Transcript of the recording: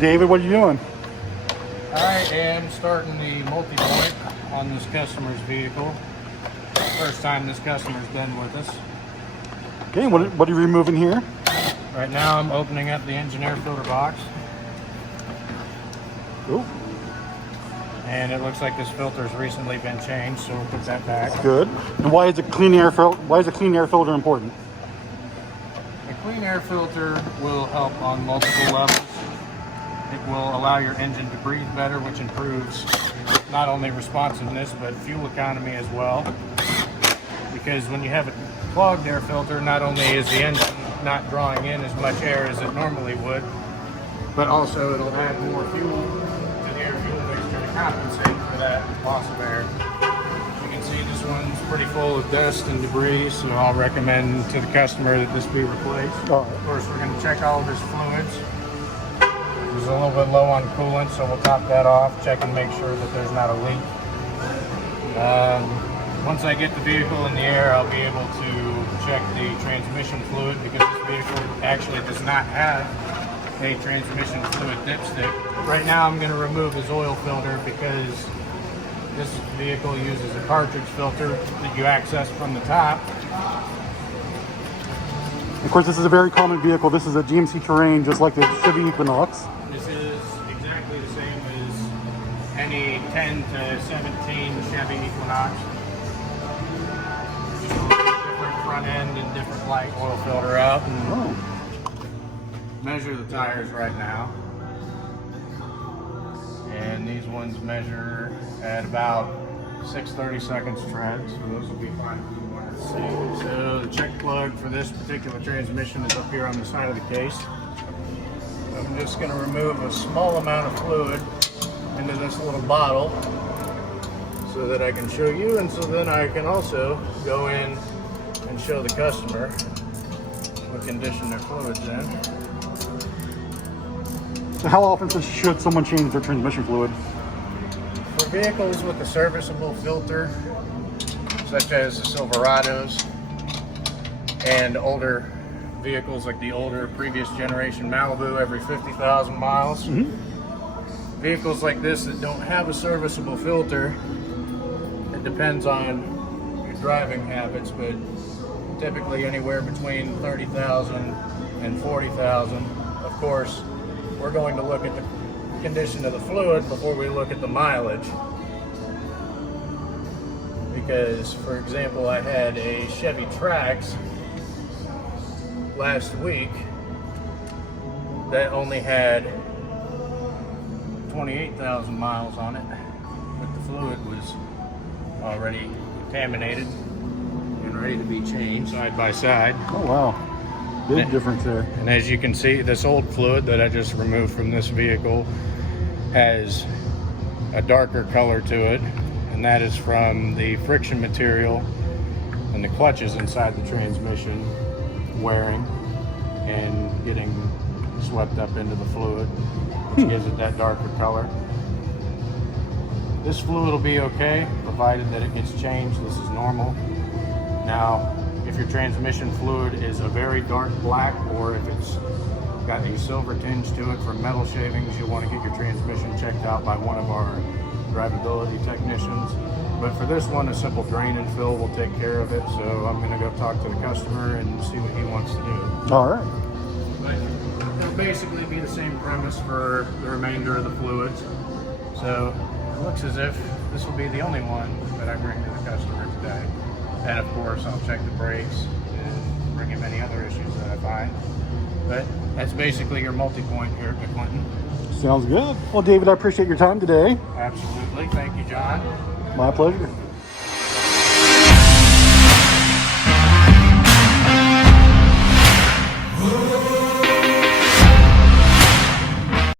David, what are you doing? I am starting the multi-point on this customer's vehicle. First time this customer's been with us. Okay, what are you removing here? Right now I'm opening up the engine air filter box. Ooh, And it looks like this filter has recently been changed, so we'll put that back. good. And why is a clean air filter important? A clean air filter will help on multiple levels. It will allow your engine to breathe better, which improves not only responsiveness, but fuel economy as well. Because when you have a clogged air filter, not only is the engine not drawing in as much air as it normally would, but also it'll add more fuel to the air fuel mixture to compensate for that loss of air. You can see this one's pretty full of dust and debris, so I'll recommend to the customer that this be replaced. All right. Of course, we're going to check all of his fluids. It was a little bit low on coolant, so we'll top that off, check and make sure that there's not a leak. Once I get the vehicle in the air, I'll be able to check the transmission fluid, because this vehicle actually does not have a transmission fluid dipstick. Right now I'm going to remove his oil filter because this vehicle uses a cartridge filter that you access from the top. Of course, this is a very common vehicle. This is a GMC Terrain, just like the Chevy Equinox. This is exactly the same as any 10 to 17 Chevy Equinox. Different front end and different light. Oil filter up and measure the tires right now. And these ones measure at about 6/32 tread, so those will be fine for the one to see. So the check plug for this particular transmission is up here on the side of the case. I'm just going to remove a small amount of fluid into this little bottle so that I can show you, and so then I can also go in and show the customer what condition their fluid's in. So how often should someone change their transmission fluid? For vehicles with a serviceable filter, such as the Silverados and older vehicles like the older previous generation Malibu, every 50,000 miles. Vehicles like this that don't have a serviceable filter, it depends on your driving habits, but typically anywhere between 30,000 and 40,000. Of course, we're going to look at the condition of the fluid before we look at the mileage. Because, for example, I had a Chevy Trax last week that only had 28,000 miles on it, but the fluid was already contaminated and ready to be changed side by side. Oh wow, big difference there. And as you can see, this old fluid that I just removed from this vehicle has a darker color to it, and that is from the friction material and the clutches inside the transmission wearing and getting swept up into the fluid, which gives it that darker color. This fluid will be okay, provided that it gets changed. This is normal. Now, if your transmission fluid is a very dark black, or if it's got a silver tinge to it from metal shavings, you'll want to get your transmission checked out by one of our drivability technicians. But for this one, a simple drain and fill will take care of it. So I'm going to go talk to the customer and see what he wants to do. All right. But it'll basically be the same premise for the remainder of the fluids. So it looks as if this will be the only one that I bring to the customer today. And of course, I'll check the brakes and bring him any other issues that I find. But that's basically your multi-point here at Clinton. Sounds good. Well, David, I appreciate your time today. Absolutely. Thank you, John. My pleasure.